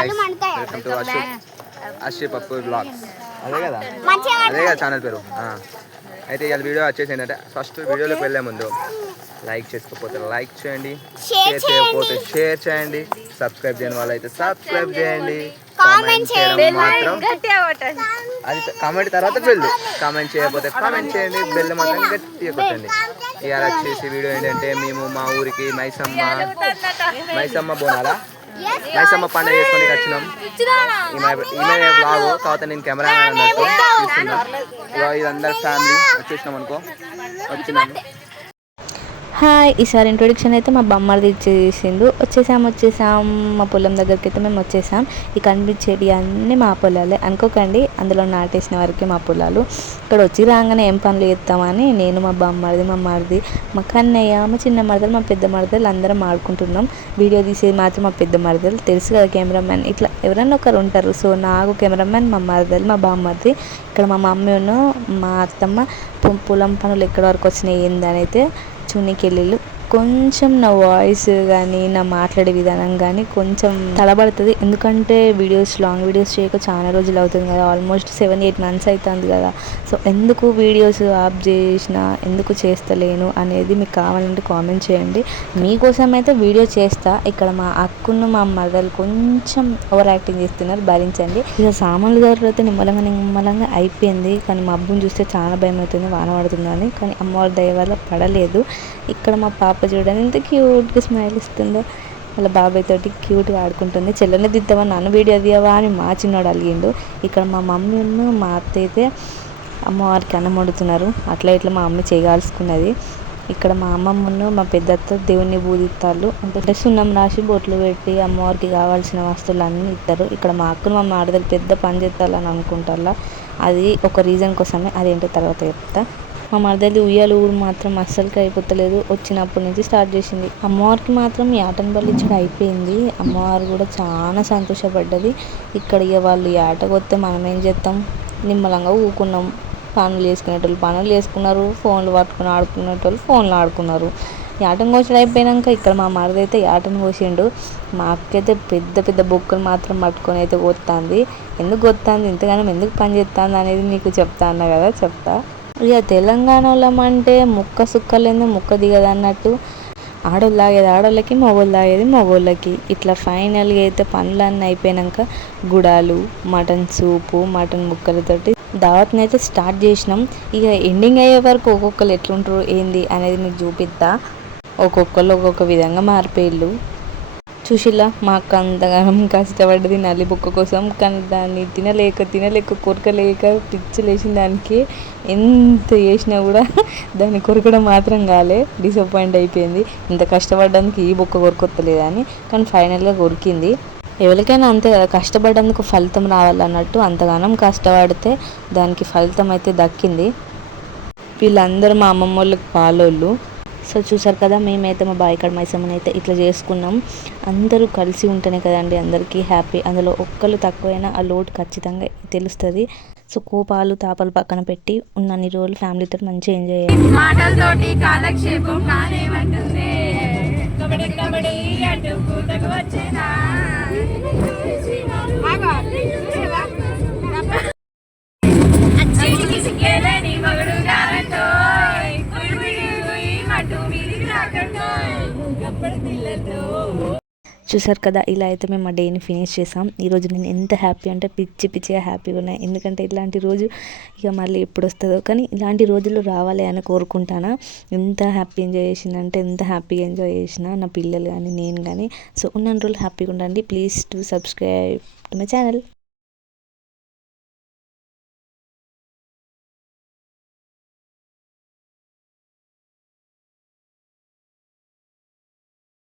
Welcome to Ashwin పప్పు blogs. అదే కదా ఛానల్ పేరు. అయితే ఇవాళ వీడియో వచ్చేసి ఏంటంటే ఫస్ట్ వీడియోలోకి వెళ్ళే ముందు లైక్ చేసుకోకపోతే లైక్ చేయండి, షేర్ చేయకపోతే షేర్ చేయండి, సబ్స్క్రైబ్ చేయని వాళ్ళు అయితే సబ్స్క్రైబ్ చేయండి, కామెంట్ చేయడం మాత్రం అది కామెంట్ తర్వాత బెల్, కామెంట్ చేయకపోతే కామెంట్ చేయండి, బెల్ మాత్రం గట్టిగా కొట్టండి. ఇవాళ వచ్చేసి వీడియో ఏంటంటే మేము మా ఊరికి మైసమ్మ బోనాలా మైసమ్మ పండుగ చేసుకొని వచ్చినాం. ఈమె బ్లాగ్ కాకపోతే నేను కెమెరా అన్నట్టు చూస్తున్నా. ఇదందరూ ఫ్యామిలీ వచ్చేసినాం అనుకో వచ్చినాము. హాయ్, ఈసారి ఇంట్రొడక్షన్ అయితే మా బొమ్మది ఇచ్చేసిండు. వచ్చేసాం మా పొలం దగ్గరికి అయితే మేము వచ్చేసాం. ఈ కనిపించేటి అన్నీ మా పొలాలే అనుకోకండి, అందులో నాటేసిన వరకే మా పొలాలు. ఇక్కడ వచ్చి రాగానే ఏం పనులు చేస్తామని నేను మా బొమ్మది మా మరిది మా కన్నయ్య మా చిన్న మరదలు మా పెద్ద మరదలు అందరం ఆడుకుంటున్నాం. వీడియో తీసేది మాత్రం మా పెద్ద మరదలు, తెలుసు కదా కెమెరామ్యాన్ ఇట్లా ఎవరన్నా ఒకరు ఉంటారు. సో నాకు కెమెరామ్యాన్ మా మరదలు మా బామ్మది. ఇక్కడ మా మమ్మీను మా అత్తమ్మ పొలం పనులు ఎక్కడి వరకు వచ్చినాయి ఏందని అయితే చూనికెళ్ళిళ్ళు. కొంచెం నా వాయిస్ కానీ నా మాట్లాడే విధానం కానీ కొంచెం తడబడుతుంది, ఎందుకంటే లాంగ్ వీడియోస్ చేయక చాలా రోజులు అవుతుంది కదా, ఆల్మోస్ట్ 7-8 months అవుతుంది కదా. సో ఎందుకు వీడియోస్ ఆఫ్ చేసినా ఎందుకు చేస్తలేను అనేది మీకు కావాలంటే కామెంట్ చేయండి. మీకోసం అయితే వీడియో చేస్తా. ఇక్కడ మా అక్కును మా మరదలు కొంచెం ఓవర్ యాక్టింగ్ చేస్తున్నారు, భరించండి. ఇక సామాన్లు దగ్గర నిమ్మలంగా అయిపోయింది, కానీ మా అబ్బుని చూస్తే చాలా భయం అవుతుంది వాన పడుతుందని. కానీ అమ్మవారి దయ వల్ల పడలేదు. ఇక్కడ మా పాప చూడండి ఎంత క్యూట్గా స్మైల్ ఇస్తుందో, వాళ్ళ బాబాయ్ తోటి క్యూట్గా ఆడుకుంటుంది. చెల్లెని దిద్దామా నన్ను వీడియో తీయవా అని మా చిన్నోడు అలిగిండు. ఇక్కడ మా మమ్మీ మా అత్త అయితే అమ్మవారికి అన్నం వండుతున్నారు. అట్లా ఇట్లా మా అమ్మ చేయగాల్సుకున్నది. ఇక్కడ మా అమ్మమ్మను మా పెద్దత్త దేవుణ్ణి పూజిస్తారు. అంటే సున్నం రాసి బొట్లు పెట్టి అమ్మవారికి కావాల్సిన వస్తువులు అన్నీ ఇస్తారు. ఇక్కడ మా అక్కను మా ఆడదాలు పెద్ద పని చేస్తారని అనుకుంటారా, అది ఒక రీజన్ కోసమే, అదేంటో తర్వాత చెప్తా. మా మరదలి ఉయ్యాలు ఊరు మాత్రం అస్సలకి అయిపోతలేదు, వచ్చినప్పటి నుంచి స్టార్ట్ చేసింది. అమ్మవారికి మాత్రం యాటను బలి ఇచ్చడం అయిపోయింది. అమ్మవారు కూడా చాలా సంతోషపడ్డది. ఇక్కడ ఇక వాళ్ళు యాటకొస్తే మనం ఏం చేస్తాం, నిమ్మలంగా ఊకున్నాం. పనులు చేసుకునేటోళ్ళు పనులు చేసుకున్నారు, ఫోన్లు పట్టుకుని ఆడుకునేటోళ్ళు ఫోన్లు ఆడుకున్నారు. యాటను కోసడం అయిపోయాక ఇక్కడ మా మరదైతే యాటను కోసిండు. మా అక్కైతే పెద్ద పెద్ద బొక్కలు మాత్రం పట్టుకొని అయితే కొత్తాంది. ఎందుకు కొత్తాంది, ఇంతగానో ఎందుకు పని చేస్తుంది అనేది మీకు చెప్తా అన్నా కదా, చెప్తా. ఇక తెలంగాణలో అంటే ముక్క సుక్కలేదు ముక్క దిగదు అన్నట్టు, ఆడోళ్ళు తాగేది ఆడోళ్ళకి, మగోళ్ళు తాగేది మగోళ్ళకి. ఇట్లా ఫైనల్గా అయితే పనులన్నీ అయిపోయాక గుడాలు, మటన్ సూపు, మటన్ ముక్కలతోటి దావత్ని అయితే స్టార్ట్ చేసినాం. ఇక ఎండింగ్ అయ్యే వరకు ఒక్కొక్కరు ఎట్లుంటారు ఏంది అనేది మీకు చూపిస్తా. ఒక్కొక్కరు ఒక్కొక్క విధంగా మారిపోయిళ్ళు. చూసిలా మా అక్క అంతగానం కష్టపడ్డది నల్లి బుక్క కోసం, కానీ దాన్ని తినలేక కొరకలేక పిచ్చి లేచిన దానికి ఎంత చేసినా కూడా దాన్ని కొరకడం మాత్రం కాలే, డిసప్పాయింట్ అయిపోయింది. ఇంత కష్టపడడానికి ఈ బుక్క కొరకొత్తలేదని, కానీ ఫైనల్గా కొరికింది. ఎవరికైనా అంతే కదా, కష్టపడడానికి ఫలితం రావాలన్నట్టు అంతగానం కష్టపడితే దానికి ఫలితం అయితే దక్కింది. వీళ్ళందరూ మా అమ్మమ్మ వాళ్ళకి పాలోళ్ళు. సో చూసారు కదా, మేమైతే మా బాయికాడ మైసమ్మని అయితే ఇట్లా చేసుకున్నాం. అందరూ కలిసి ఉంటేనే కదండి అందరికీ హ్యాపీ. అందులో ఒక్కరు తక్కువైనా ఆ లోటు ఖచ్చితంగా తెలుస్తుంది. సో కోపాలు తాపాలు పక్కన పెట్టి ఉన్నన్ని రోజులు ఫ్యామిలీతో మంచిగా ఎంజాయ్ చేయాలి. చూసారు కదా, ఇలా అయితే మేము మా డేని ఫినిష్ చేసాం. ఈరోజు నేను ఎంత హ్యాపీ అంటే పిచ్చిగా హ్యాపీగా ఉన్నాయి. ఎందుకంటే ఇలాంటి రోజు ఇక మళ్ళీ ఎప్పుడు వస్తుందో, కానీ ఇలాంటి రోజులు రావాలి అని కోరుకుంటాను. ఎంత హ్యాపీ ఎంజాయ్ చేసిందంటే ఎంత హ్యాపీగా ఎంజాయ్ చేసిన నా పిల్లలు కానీ నేను కానీ. సో ఉన్న రోజులు హ్యాపీగా ఉండండి. Please to subscribe to my channel.